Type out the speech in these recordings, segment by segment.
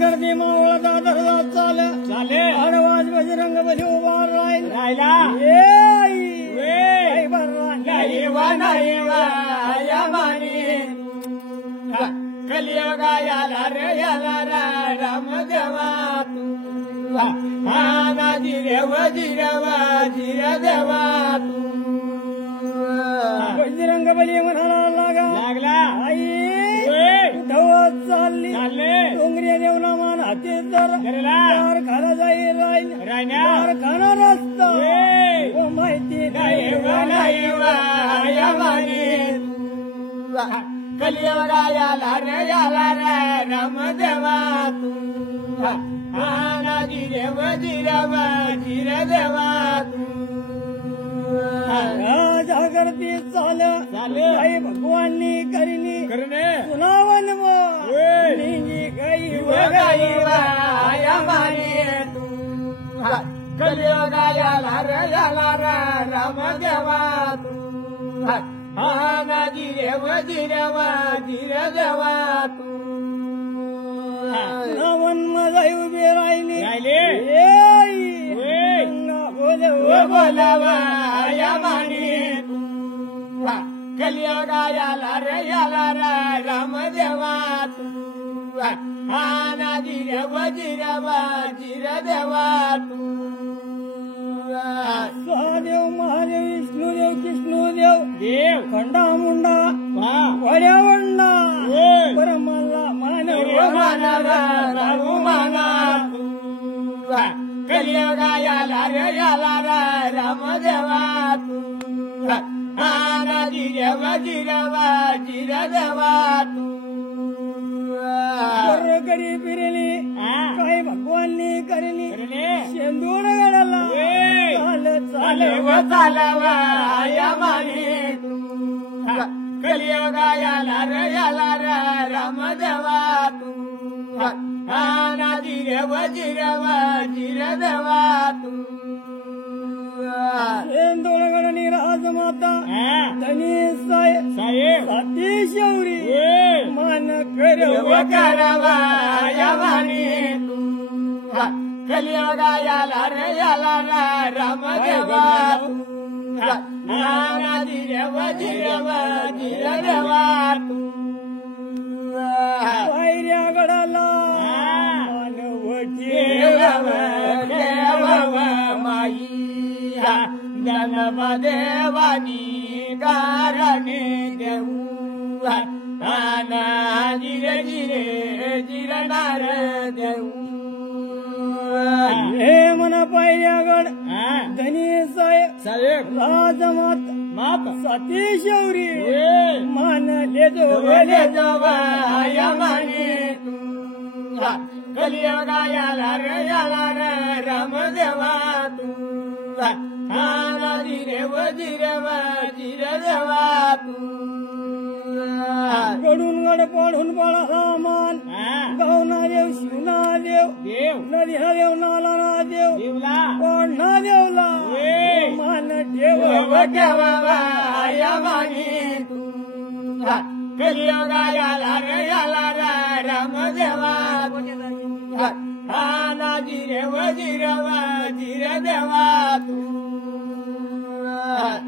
करते मावळा दादर चाले चाले आवाज बजरंग बली उभा राहिला कलियोगा याला रे याला राम देवा तू धीरेव धीरेव धीर देवा तू बजरंग बली म्हणाला लागला आई धावत चालली डोंगरी देवना मान हाती तर खाना जाईल राहिला खाना नसता माहिती कलियोगा याला रे राम देवा तू धीरेव धीरेव धीर देवा तू जागृती चाले आई भगवानी करिनी सुनावन गाई तू कलियोगा याला रे राम देवा तू धीरेव धीरेव धीर देवा तू रावण माझा उभे राहिले बोलावा या मानी कलियोगा याला रे राम देवा तू धीरेव धीरेव धीर देवा तू स्वादेव महादेव विष्णुदेव कृष्णदेव देव खंडा मुंडा वड्यावंडा परमल्ला मानव माना कलियोगा याला रे राम देवा तू धीरेव धीरेव धीर देवा तू करी फिरली काही भगवाननी करली शेंदूर गडाला चालवा या मानी तू कलियोगा याला रे राम देवा तू धीरेव धीरेव धीर देवा तू शेंदूरगड राजमाता धनी साहेब साती शौरी मान करवा या मानी तू कलियोगा याला रे राम देवा तू धीरेव धीरेव धीर देवा तू वैर्या गडाला माई जनम देवानी कारणे देऊ धीरे धीरे जिरणार देऊ हे मन पायगड धनी साहेब राजमात सती शौरी मान लेजो या मानी तू कलियोगा याला रे राम देवा तू धीरेव धीरेव धीर देवा तू गडून गड पडून पडा सामान गावना देव शिवना देव नदीना देव नाला देव पडना देवला मान ठेवा या मानी तू कलियोगा याला रे राम देवा धीरेव धीरेव धीर देवा तू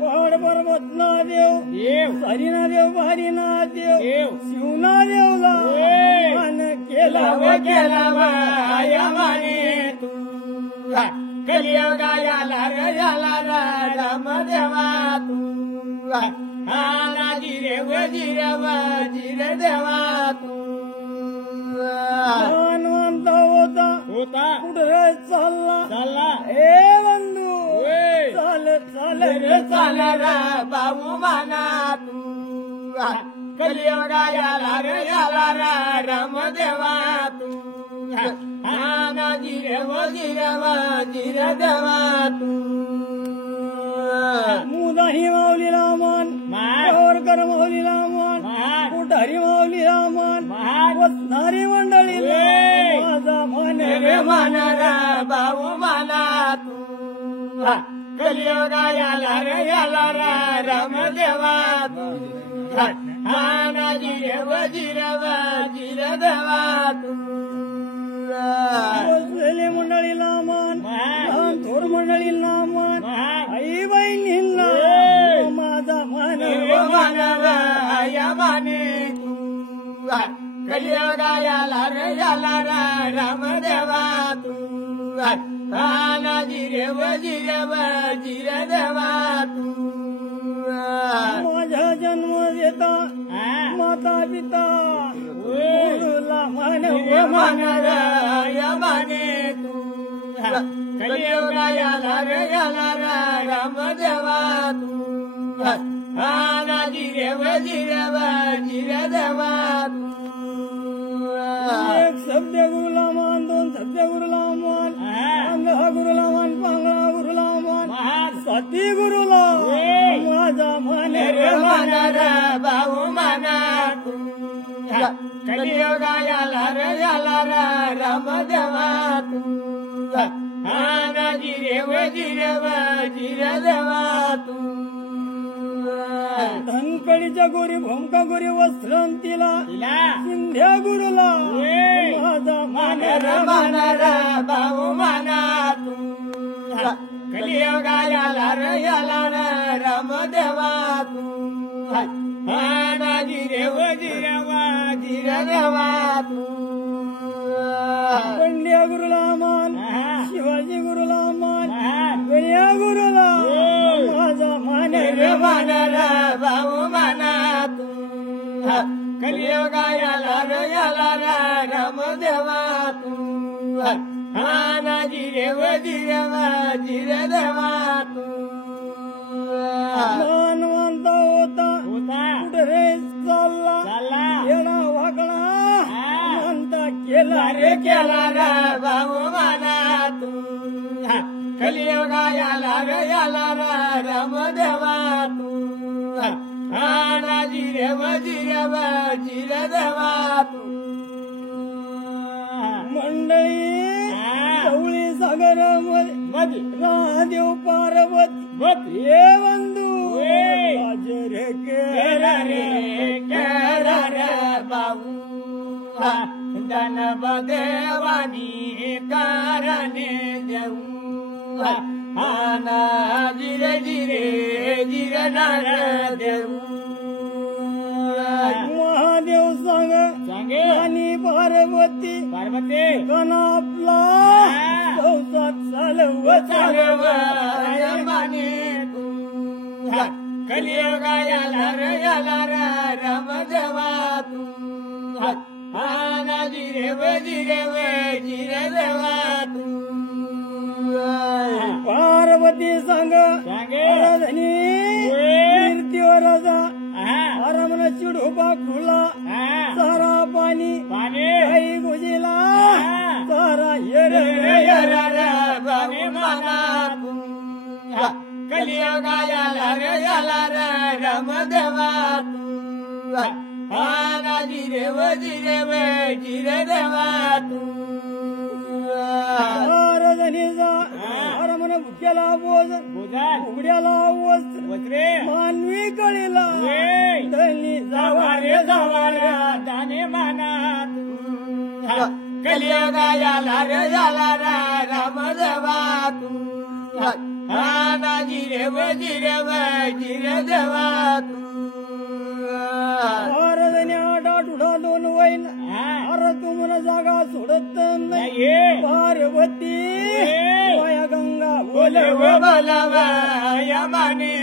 पहाड पर्वतना देव हरिना देव भारीना देव शिवना देवला मान केला या मानी तू कलियोगा याला रे राम देवा तू धीरेव धीरेव धीर देवा तू हनुमंत होता कुठे चालला हे बंधू चाल बाबू माना तू कलियोगा याला रे राम देवा तू धीरेव धीरेव धीर देवा तू मुदाही माऊली रामन कर माऊली रामन कुठारी माऊली रामन वसणारी मंडळी माझा मान रे मान बाबू माना तू कलियुगाला रे याला रामदेवा हाना जिरव जिरव जिरदेवा बसलेले मंडळीला मान थोर मंडळीला मान आई बहिणींना माझा मान या माने कलियुगाला रे याला रामदेवा हाना जिरव जिरव जिरदेवा माझा जन्म देता माता पिता गुरुला मान या माने कलियुगाला रे याला रामदेवा हाना जिरव जिरव जिरदेवा एक शब्द गुरुला मान दोन शब्द गुरुला मान आंधळा गुरुला मान पांगळा गुरुला मान सती गुरुला माझा मान रे मान भाऊ माना कलियुगाला रे याला रामदेवा हाना जिरव जिरव जिरदेवा धनकडीच्या गोरी भोमका गोरी वस्त्रांतीला सिंध्या गुरुला माझा मानरा भाऊ माना कलियुगाला रे याला रामदेवा हाना जिरव जिरव जिरदेवा पंड्या गुरुला मान शिवाजी गुरुला मान गण्या गुरुला माझा मानरा भाऊ माना कलियुगाला रे याला रामदेवा हाना जिरव जिरव जिरदेवा मानवंत होता कुठे चालला येणा वाकडा म्हणता केला रे केला भाऊ माना कलियुगाला रे याला रामदेवा हाना जिरव जिरव जिरदेवा मंडळी गवळी सागर मध्ये रादेव पार्वती हे बंधू रे केरा रे बाबू जनब देवानी कारणे देऊ हाना जिरे जिरे जिरणार देऊ महादेव सांगे आणि पार्वती कनापला चौसात चालव माने कलियुगाला रे याला रामदेवा हाना जिरव जिरव जिरदेवा पार्वती सांग राजनी कीर्तीवर राजा आरामना चिडोबा खुला सारा पाणी काही गुजीला सारा बाबी माना कलियुगाला रे याला रामदेवा हाना जिरव जिरव जिरदेवा राजनीचा आरामना भुक्याला भोजन उघड्याला वस्त्र मानवी कळीला धनी जावा रे दाने माना कलियुगाला रे याला रामदेवा हाना जिरव जिरव जिरदेवा आठा दोन वैन अरे तुम्हाला जागा सोडत नाही पार्वती वाया गंगा बोलया माने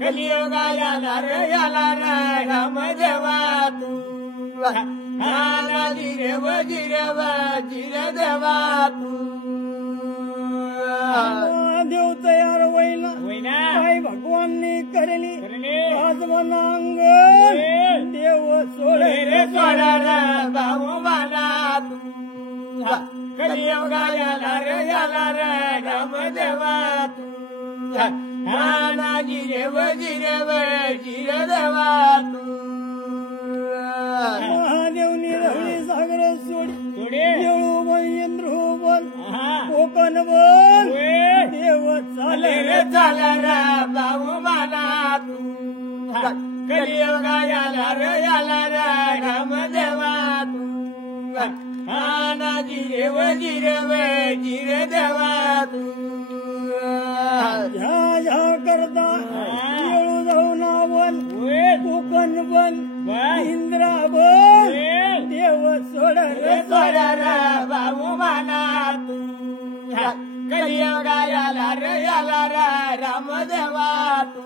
कलियुगाला रे याला रामदेवा हाना जिरव जिरव जिरदेवा देव तयार होईना काय भगवाननी करली आजमनांग देव सोडे रे सोडा भाऊ माना कलियुगाला रे याला रामदेवा हाना जिरव जिरव जिरदेवा महादेवनी रवळी सागर सोडी देऊ बन इंद्र बन कोकण बन देव देव चाले रे चाला रा भाऊ माना तू कलियुगा याला रे रामदेवा तू आना जिरेव जिरे देवा तू झा करता येळू जाऊ नावन कोकण बन इंद्रा बन देव सोड रे भाऊ माना तू कलियुगा याला रे रामदेवा तू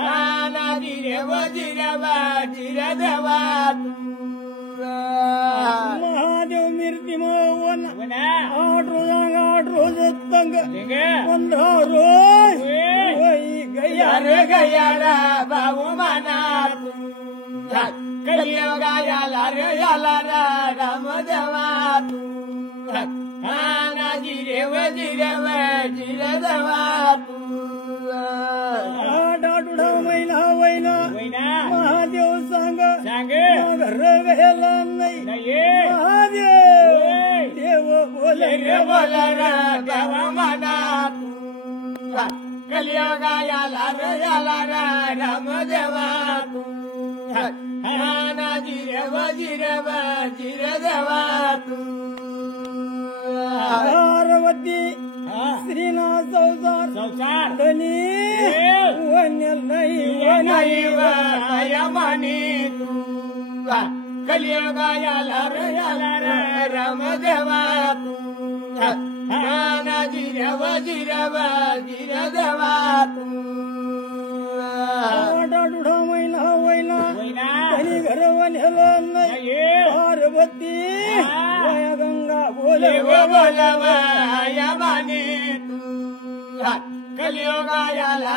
आना जिरेव जिरे देवा तू महादेव मूर्ती मोवन 8 रोज तंग 15 रोज गया रा भाऊ माना तू कलियुगा याला रामदेवा तू आना जिरेव जिरे देवा तू 8 महिना महादेव सांग घर गेला नाही महादेव देव बोले देवा माना तू कलियुगा याला रामदेवा तू आना जिरेव जिरे देवा तू पार्वती श्रीनाथ संसार धनी वन्य नाही मानी तू कलियुगा याला रामदेवा तू आना जिरेव जिरे देवा तू 8 महिना धनी घर वन्यलो नाही पार्वती गंगा बोले मानी तू कलियुगा याला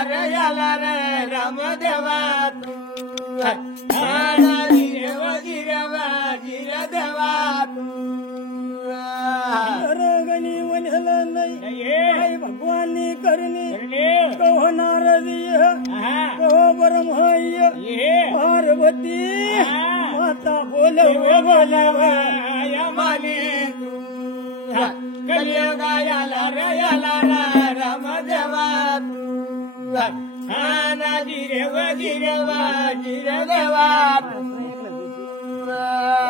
रामदेवा तू आना जिरेव जिरे देवा तू गणी वनल नाही भगवानी करणी कहो नारदीय कहो ब्रह्मय्य पार्वती माता बोले माने तू कलियुगा याला रामदेवा तू आना जिरेव जिरे देवा तू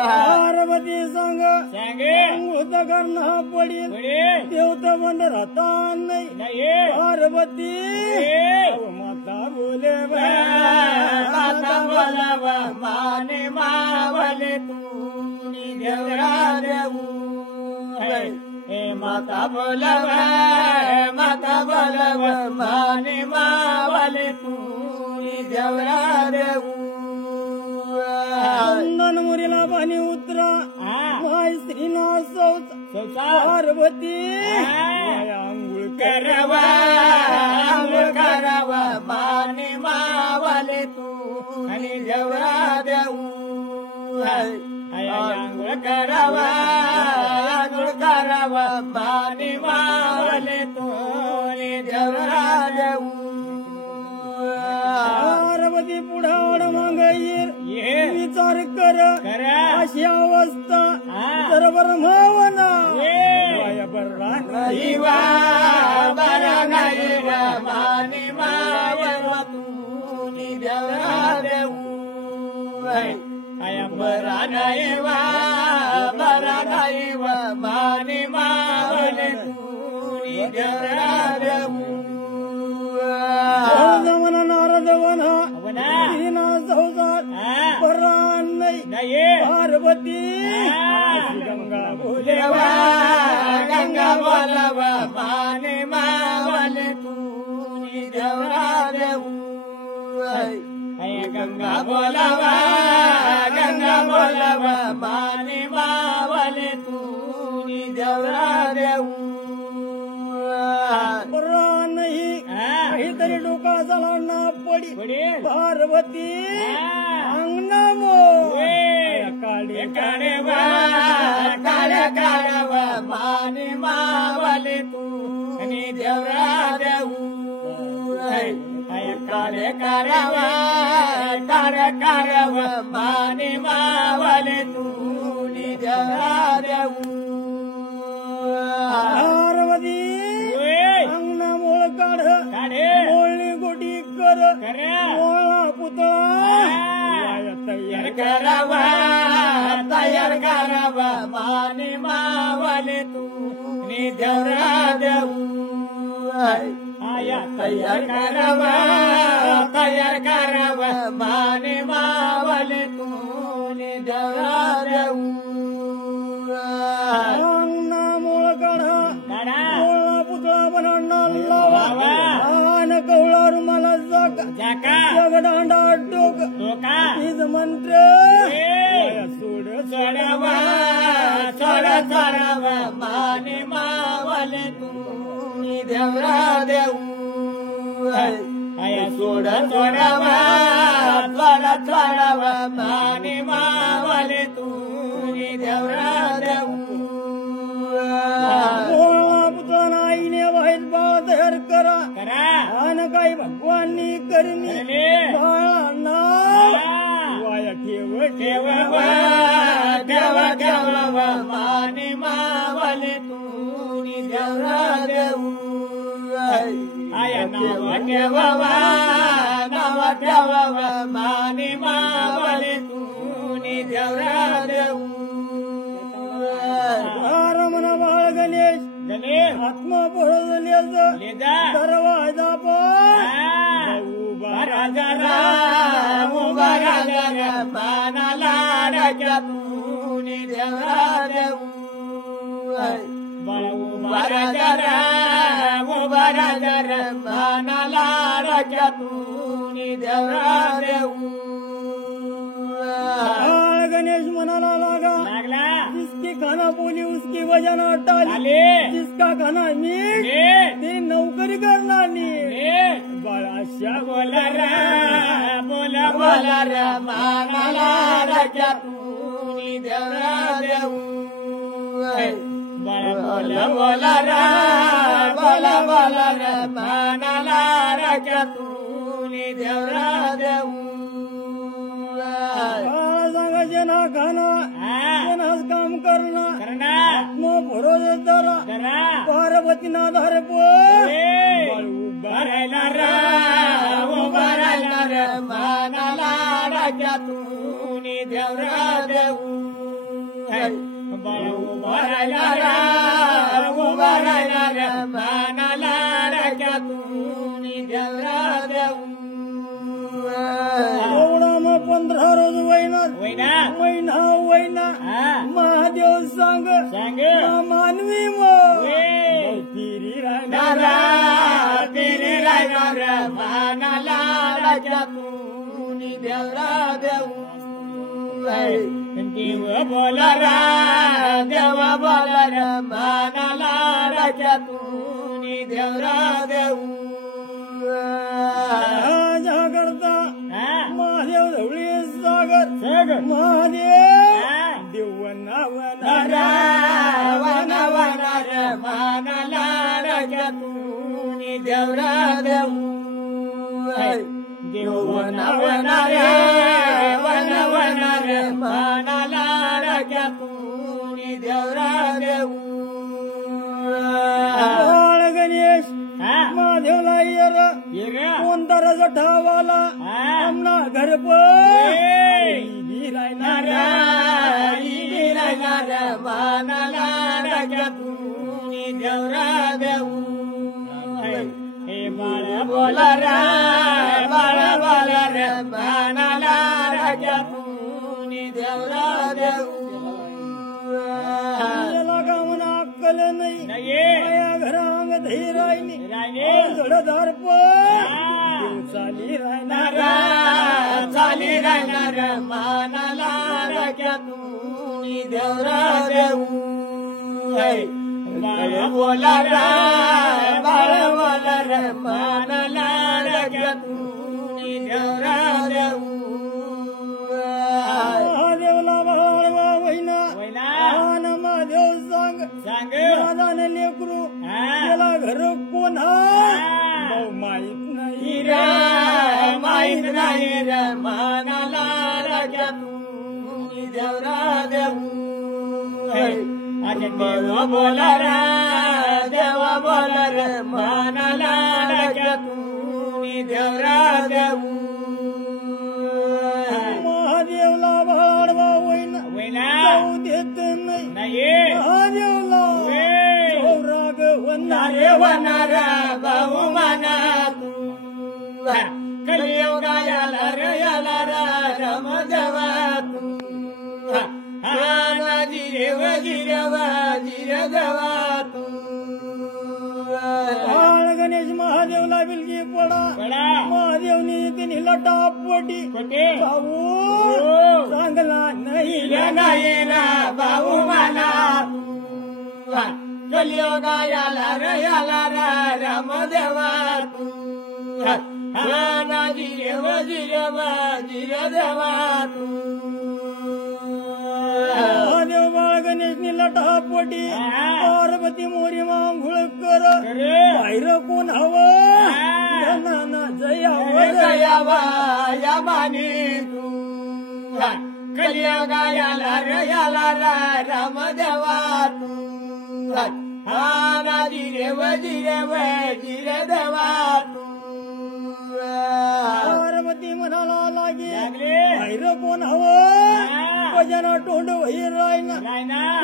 पार्वती संग अंगूत करणं पडील देवता बंद राहता नाही पार्वती माता बोले माने मावले तू देवरा देऊ माता बोलव माने मावले तू देवरा देऊ मुरीला पाणी उतरा माय श्रीनाथ पार्वती अंघोळ करावा माने मावले तू आणि देवरा देऊ अंघोळ करावा माने मावले तू आणि देवरा देऊ पार्वती पुढावड मांग विचार कर अशी अवस्था तर ब्रह्मवना बरा नाही माने मावल तू देवरा देऊ बरा नाही माने मावल तू देवरा देऊ नारद वना संसार बरा नाही पार्वती गंगा बोलवा माने मावले तू देवरा देऊ गंगा बोलवा माने मावले तू देवरा देऊ बरा नाही काहीतरी डोका झाला ना पडी पार्वती अंगनामो काळे माने मावले तू आणि देवरा देऊ काळे माने मावले तू देवरा देऊ पार्वती अंगना मोळा पुतळा तयार करावा माने मावले तू देवरा देऊ आया तयार करावा माने मावले तू देवरा देऊ मोळ काढा मोळा पुतळा बनवणार कवळा रुमाला जगदांडा डोक तीच मंत्र सोडावा माने मावले तू देवरा देऊ आया सोडावा माने मावले तू देवरा देऊ आईने वाईट भाव तयार करा आणि काही भगवाननी करणी बाळांना वाया ठेव माने मावले तू देवरा देऊ आया नाव ठेवावा माने मावले तू देवरा देऊ रमण बाळ गणेश आत्मा पळवलेच दरवाजा उभा राजा पानाला राजा तू देवरा देऊ उभा राजा पानाला राजा तू देवरा देऊ गणेश म्हणाला लागला जिसकी खाना बोली उसकी वजन टाली जिसका खाना मीठ ते नौकरी करणार बाळाशा बोला मानाला राजा तू देवरा देऊ बोला मानाला राजा तू देवरा देऊ जना खाना जनाच काम करणं मग भरोसे जरा पार्वती ना धारे उभा राहिला मानाला राजा तू देवरा देऊ उभा राहिला मानाला राजा तू देवरा देऊ 15 रोज वैना महादेव सांग मानवी फिरी राहणार मानाला राजा तू देवरा देऊ देव बोला मानाला राजा तू देवरा देऊ करता महादेव धवळी सागर महादेव देवनावनारा मानाला राजा तू देवरा देऊ देवनावनारा मानाला राजा तू देवरा देऊ गणेश महादेवला कोणता रजा ठावाला आमना घर मानाला राजा तू देवरा देऊ हे बाळ बोला मानाला राजा तू देवरा देऊ अक्कल नाही घरांग धीरायनी धडधार चाली राहणार मानाला राजा तू देवरा देऊ बाळ बोला मानाला राजा तू देवरा देऊ महादेवला बाळवा वैना महादेव सांग राजाने लेकरू त्याला घर कोण माहित नाही मानाला राजा तू देवरा देऊ देवा बोला मानाला राजा तू देवरा देऊ होणारा बहुमान कलियुगाला याला रमदेवा जिरदेवा बाळ गणेश महादेवला बिलगी पडा महादेवनी तिने लटापटी भाऊ चांगला नाही ना भाऊ म्हणा कलियुगाला रमदेवा जिरदेवा महादेव बाळ गणेशनी लटापटी पार्वती मोरी मांघुळ कर बाहेर कोण हवं जयावा या माने कलियुगाला रमदेवा जिरदेवा पार्वती म्हणाला लागे बाहेर कोण हवं भजन तोंड वही रायना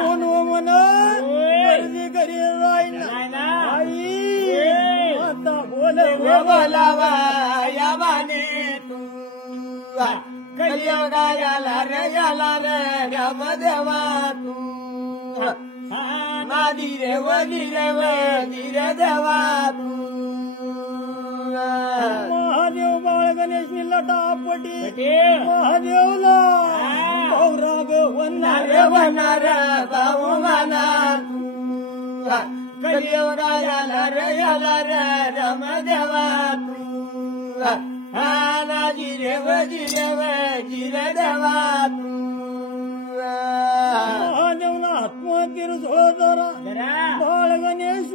कोण म्हण गर्दी करी रायना आई आता बोलावा या माने तू कलियुगाला रमदेवा तू जिरदेवा महादेव बाळ गणेशनी लटापटी महादेवला राग वनार भाऊ माना कलियुगाला रमदेवा जिरदेवा महादेवना आत्महत्या झोळा बाळ गणेश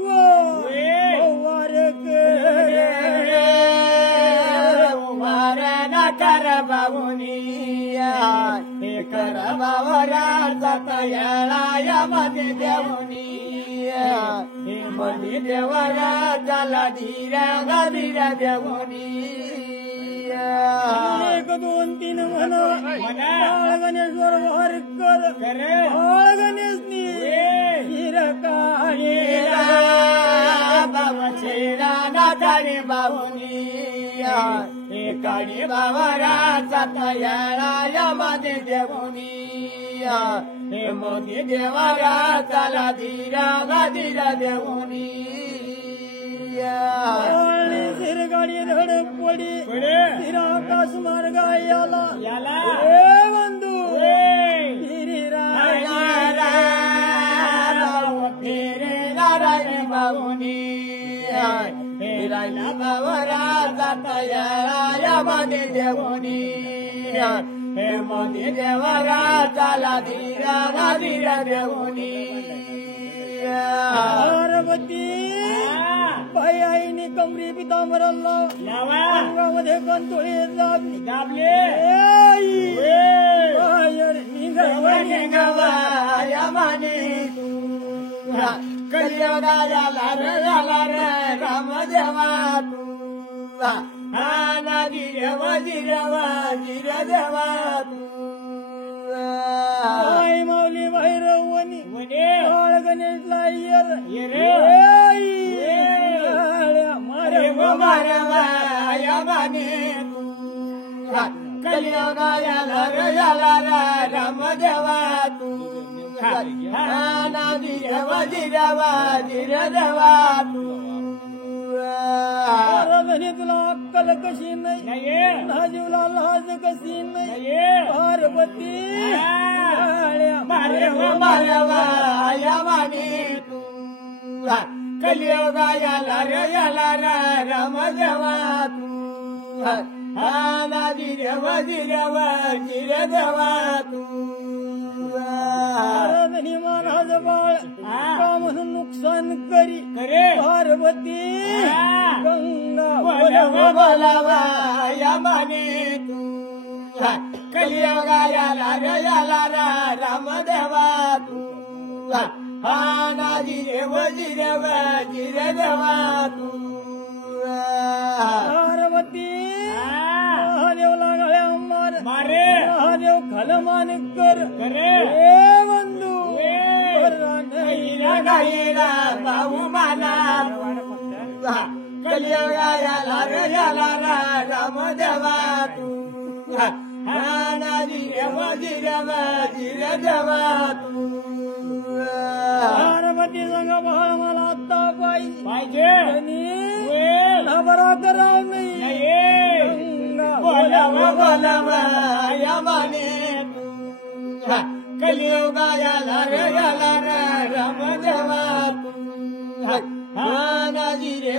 कर बाबुनी कर बावराचा तयाळा मध्ये देवनी मध्ये देवरा झाला धीरा देवनी 1 2 3 म्हण बाळ गणेश्वर वार कर बाळ गणेशनी हिरकाळीला बाबा छेडा नाताळी बाबुनी काळी बावराचा तयाळा मध्ये देवनी मोदी देवारा चाला धीरा देवनी गाडी धडक पडी तिरा आकाश मार्ग याला बंधू फिरे नारायण बाबुनी फिरायला बावरा जाता या मध्ये देवनी मोदी देवारा चाला धीरा देवनी पार्वती बाई आईने कमरी पितांबराला अंगामध्ये कंतोळी दाबले निघावा या माने कलियुगाला रमदेवा जिरदेवा माऊली भैरवनी बाळ गणेशला कलियुगाला रमदेवा जिरदेवा तुला अक्कल कशी नाही नाजीवला लाज कशी नाही पार्वती कलियुगाला रमदेवा जिरदेवा महाराज बाळ का म्हणून नुकसान करी पार्वती गंगा बोलावा या माने तू कलियुगाला रमदेवा तू जिरदेवा तू पार्वती महादेवला गळ्या मारे महादेव खलमान कर बंधू भाऊ माना कलियुगाला रे याला राम देवा तू नाजी रे देवा तू पार्वती संग बहाळ मला आत्ता पाहिजे बरा कराव मी बोलावा या माने कलियुगाला रे राम देवा तू नाजी रे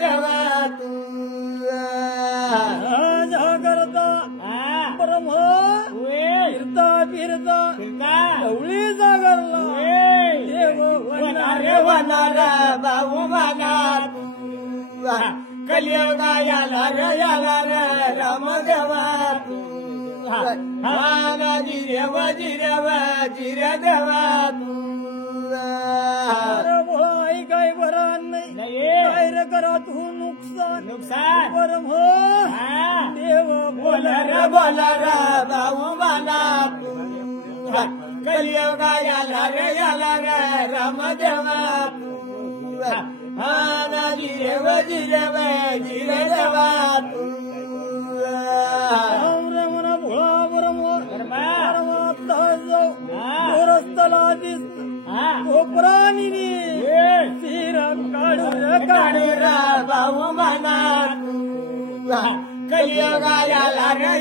देवा तू करता परम फिरता ढवळी जागरला देव वनार बाबू माना कलियुगाला रे राम देवा तू नाजी रे देवा तू काय बरा नाही काय रे करा तू नुकसान परम देव बोला रे बाबू माना कलियुगाला रे राम देवा नाजी रे देवा तू रमण भोळा रस्त्याला दिस कोपरानी शिर काढू बाबू माना कलियुगाला रे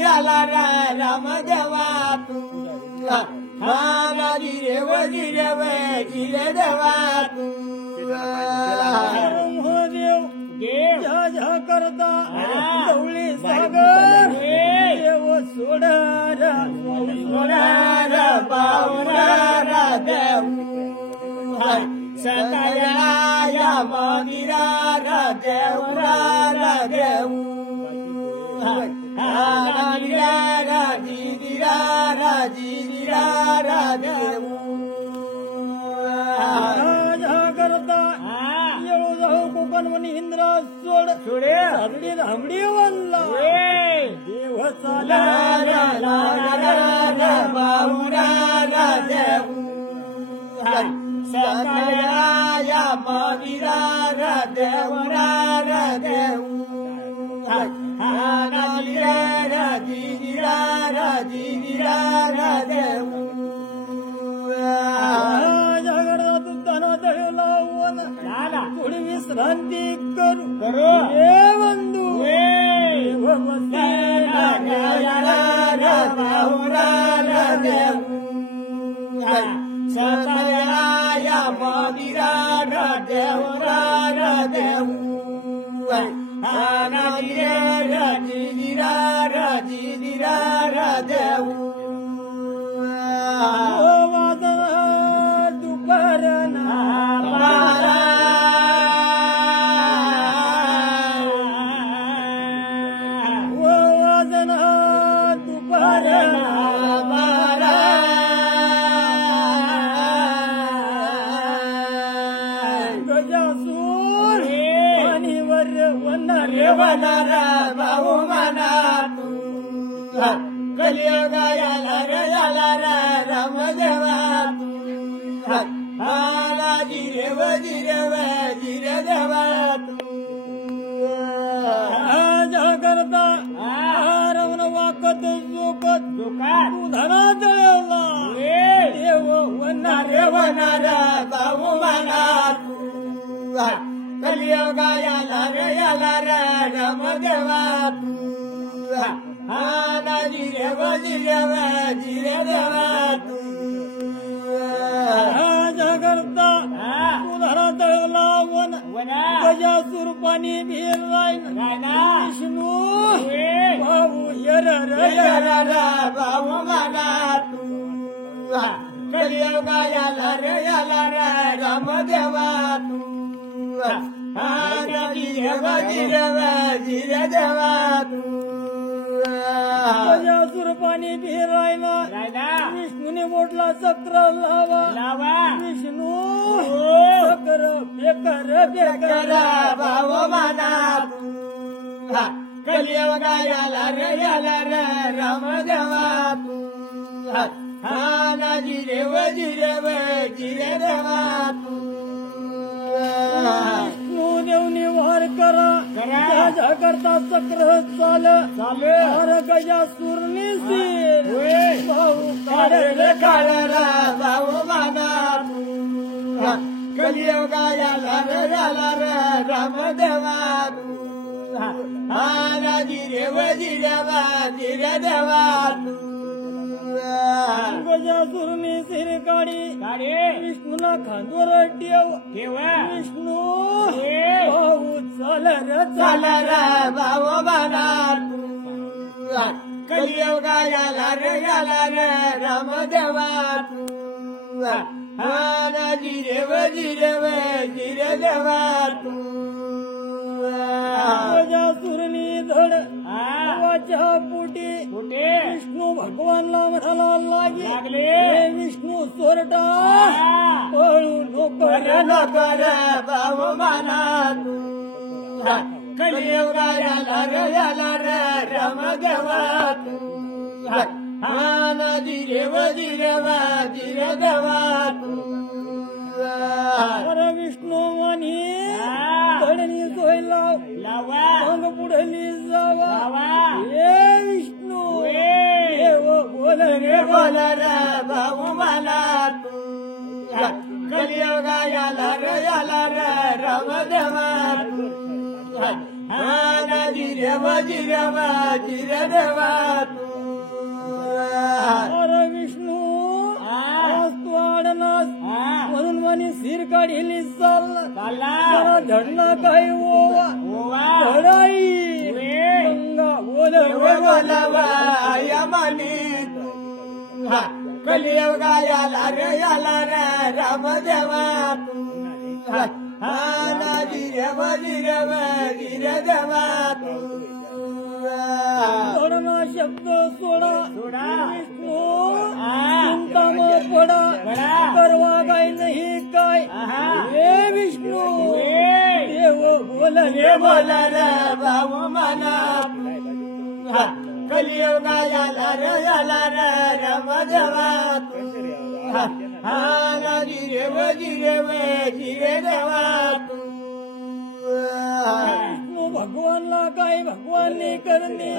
राम देवा तू नाजी रे देवा तू देव करता ढवळी सागर देव सोडार बावरा देव सतया मंदिरार देवरार देव जिरार देव करता येऊ जाऊ कोकण म्हणी इंद्र सोडे धामडी वनला देव चाला बाहुरा देव सतया मंदिरार देवरार देव जिरार देव जागरात धन दळलावन थोडी विश्रांती करू हे बंधू देव सतया मंदिरार देवरार देव जिरार देव दुपारना वाजना दुपारना गजासूर पाणीवर वनार बाहू माना कलियुगाला रे राम देवा तू नाजी रे देवा तू करता रमण वाकत झोपत तू धना जळला देव वनार बाहू माना कलियुगाला रे राम देवा तू नाजी रे देवा तू करता तू धरा तळला गजासूर पाणी भिर विष्णू भाऊ यर बाबू माना तू कलियुगाला रे राम देवा तू नाजी रे देवा तू गजासूर पाणी भिरायला विष्णूने बोटला चक्र लावा विष्णू चक्र बेकर भाऊ माना कलियुगाला रे राम देवा तू नाजी रे देवा तू करा त्याच्या करता चक्र चाल हर गजासूरनी सिर भाऊ काढले काढला भाऊ माना कलियुगा याला रे रामदेवा गजासुरनी सिर काढी विष्णूला खांदवर ठेव विष्णू भाऊ चाल रे भाऊ बाना कलियुगा याला रे रामदेवा जिरे देवा गजासुरनी धड वाच्या पोटी विष्णू भगवानला म्हणाला लागले विष्णू सोरटा पळू नको रे भाऊ माना कलियुगा याला रे रामदेवा जिरे देवा अरे विष्णू म्हणी धडणी सोय लाव पुढली जावा हे विष्णू बोल रे भाऊ मला कलियुगा याला रे रामदेवा जिरे देवा अरे विष्णू तू आडनास म्हणून म्हणे सिर काढिली चालला धडना काही ओवा धडाई बोलवा कलियुगा याला रे रामदेवा जिरे देवा सोडना शब्द सोडा विष्णू चिंता न पडा करवा काय नाही काय हे विष्णू देव बोल रे भाऊ माना कलियुगा याला रे रामदेवा जिरे देवा भगवानला काय भगवानने करणे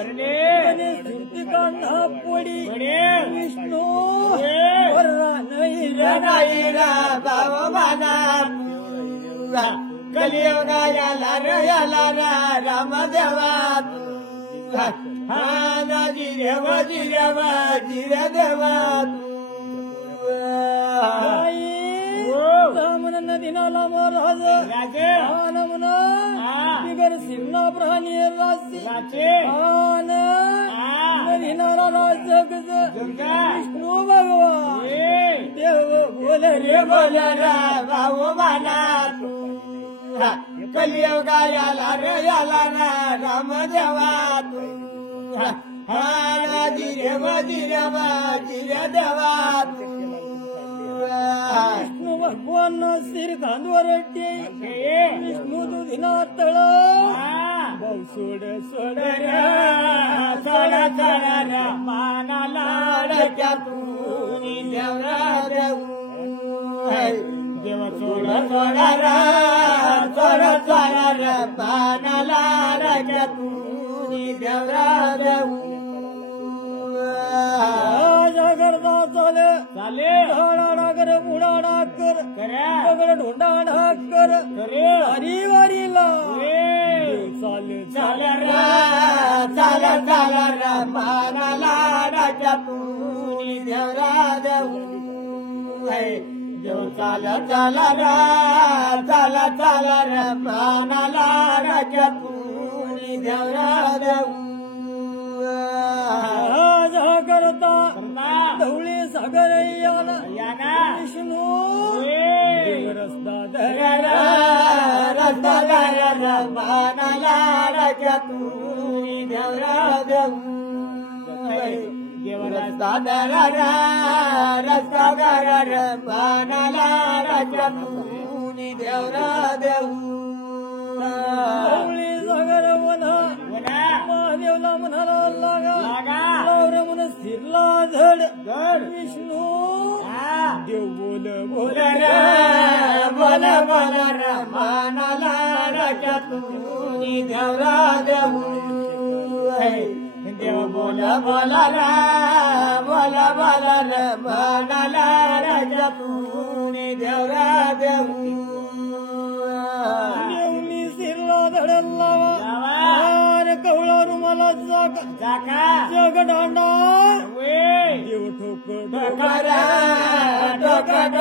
स्तुती काढा पडी विष्णू नाही भाऊ माना कलियुगा याला रे रामदेवा जिरे देवा नदीनाला महाराज म्हणा बिगर सिमना प्राणी राशी नदीनाला राज विष्णू भगवान देव बोल रे भाऊ माना कलियुगा याला रे रामदेवा जिरे देवा विष्णू भगवान सिर खांदवर विष्णू दुधीना तळ सोड मानाला देव सोड मानाला करता चाले डाकर बुडा कर ढोंडा ढाकर हरी वारीला चाल मानाला देवरा देव चाल मानाला देवरा करता धवळी सागर विष्णू रस्ता मानाला रस्ता मानाला देवरा धवळी सागर महादेवला म्हणाला लागा म्हणून स्थिरला धड विष्णू देव बोल मानाला देवरा देऊ देव बोला बोला रा बोला बोला रा म्हणाला राजा तूने देवरा देऊ देवनी शिरला धडला कवळा रुमाला जाका जग दांडा देव ठोकरा ठोकर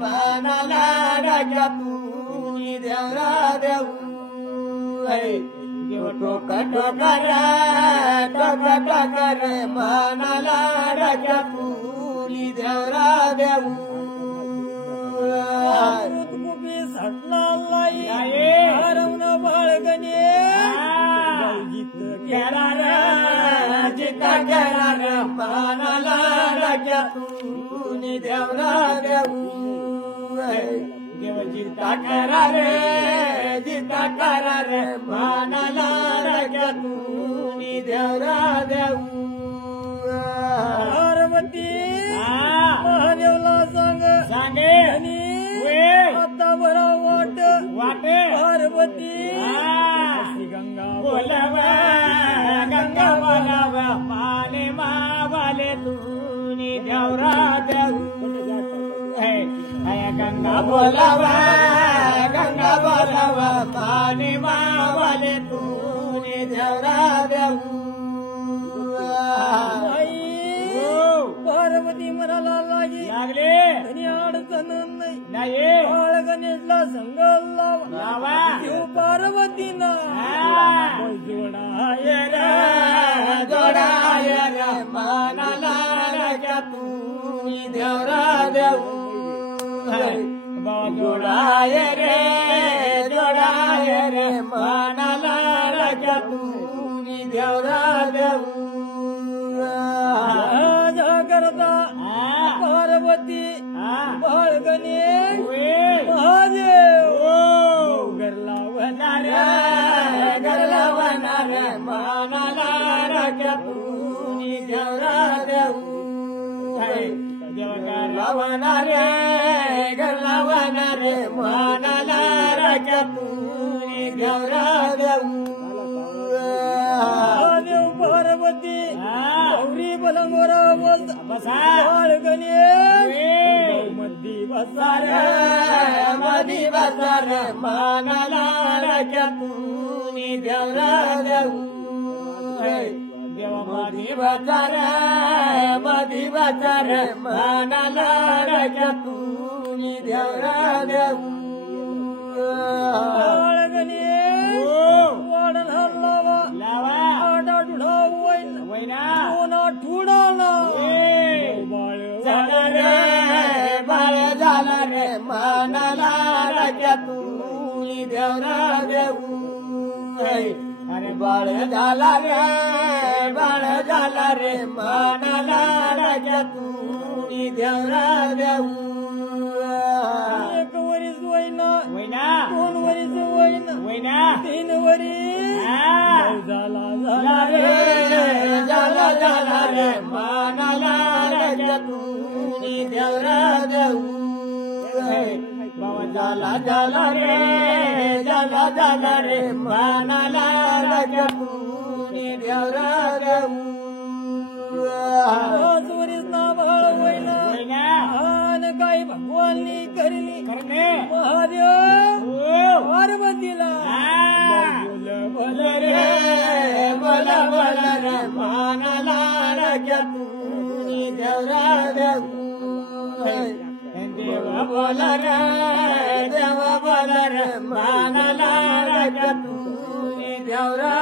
म्हणाला राजा तूने देवरा देऊ देव ठोकर म्हणाला राजा तूने देवरा देऊ हरवणं बाळगणे जिता केला म्हणाला राजा तूने देवरा देऊ देव जिता करा रे म्हणाला राजा तूने देवरा देऊ पार्वती महादेवला सांगे आता बरा वाटे पार्वती गंगा बोलावा माने मावाले तूने देवरा देऊ गंगा बोलावा माने मावाले तूने देवरा देऊ पार्वती म्हणाला लागले अडचण नाही बाळ गणेशला संग लावा शिव पार्वतीना जोडाय म्हणाला राजा तूने देवरा देऊ जोडाय रे म्हणाला राजा तूने देवरा देऊ करता पार्वती बाळ गणेश महादेव गरला वनार म्हणाला राजा तूने देवरा देऊ गरला वनार म्हणाला राजा तूने देवरा देऊ देव पार्वती गौरी बलंगोरा बोलता बाळ गणेश मधी बसार म्हणाला राजा तूने देवरा देऊ देव मधी बसार म्हणाला राजा तूने देवरा देऊ बाळ गणेश वाढन लावा बाळ झाला रे म्हणाला राजा तूने देवरा देऊ अरे बाळ झाला रे म्हणाला राजा तूने देवरा देऊ एक वरीस वैना 2 वरीस वैना 3 वरीस झाला रे म्हणाला राजा तूने देवरा देऊ झाला रे म्हणाला राजा तूने देवरा देऊ वरीस ना बाळ वैना काही भगवाननी करली महादेव पार्वतीला बोल रे म्हणाला राजा तूने देवरा देऊ देव बोल रे म्हणाला राजा तूने देवरा